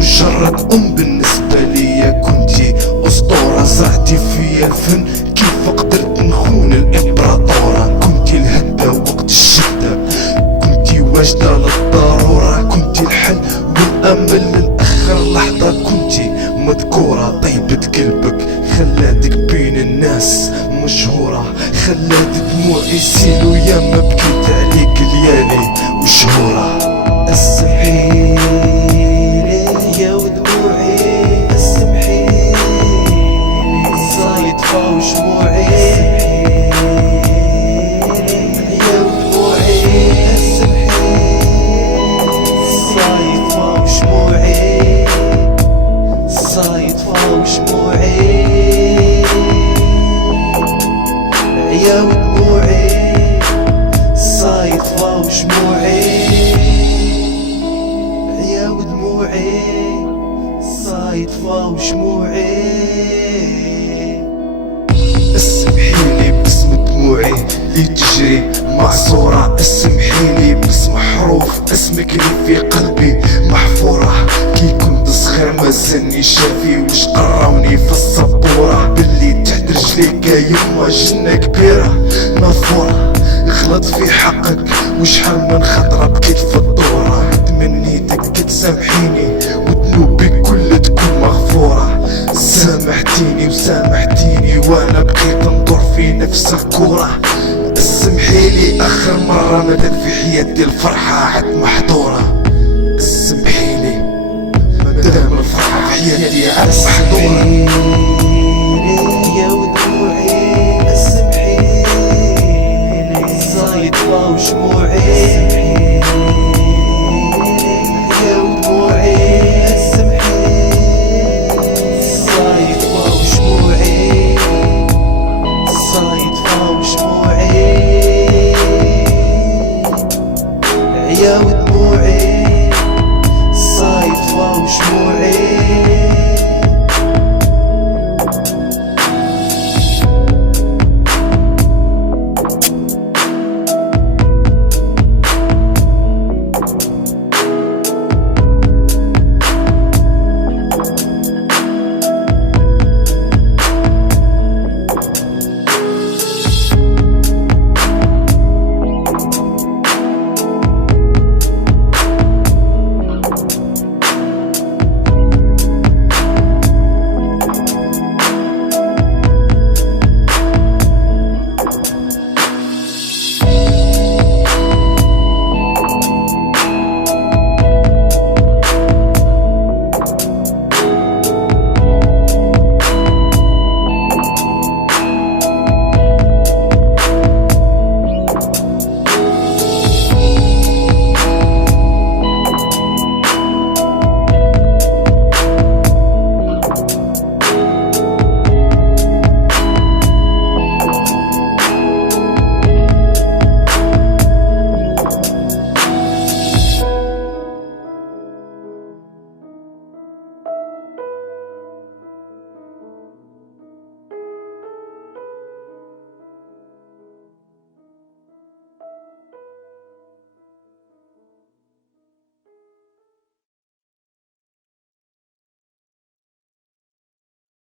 مجرد بالنسبة ليا كنتي أسطورة، زرعتي فيا الفن كيف قدرت نخون الإمبراطورة. كنتي الهدى وقت الشدة، كنتي واجدة للضرورة، كنتي الحل والأمل للآخر لحظة، كنتي مذكورة. طيبة قلبك خلاتك بين الناس مشهورة، خلات دموعي يسيلوا ياما بكيت عليك ليالي وشهورة. السمحيلي يا ودموعي، السمحيلي صايد فوق شموعي، يا ودموعي السمحيلي صايد فوق شموعي، صايد فوق شموعي، يا ودموعي صايد فوق شموعي، يا ودموعي صايد فوق شموعي. اسمحيلي باسم دموعي اللي تجري معصورة، اسمحيلي باسم حروف اسمك اللي في قلبي محفورة. كي كنت صغير ما زالني شافي وش قراوني في السبورة، باللي تحت رجليك يما جنة كبيرة نافورة. غلط في حقك وشحال من خطرة بكيت في الدورة، تمنيتك تسامحيني وذنوبي كل تكون مغفورة. سامحتيني وسامحتيني وانا بقيت ندور في نفس الكورة. اسمحيلي اخر مرة مادام في حياتي الفرحة عاد محضورة. اسمحيلي مادام الفرحة في حياتي عاد محضورة.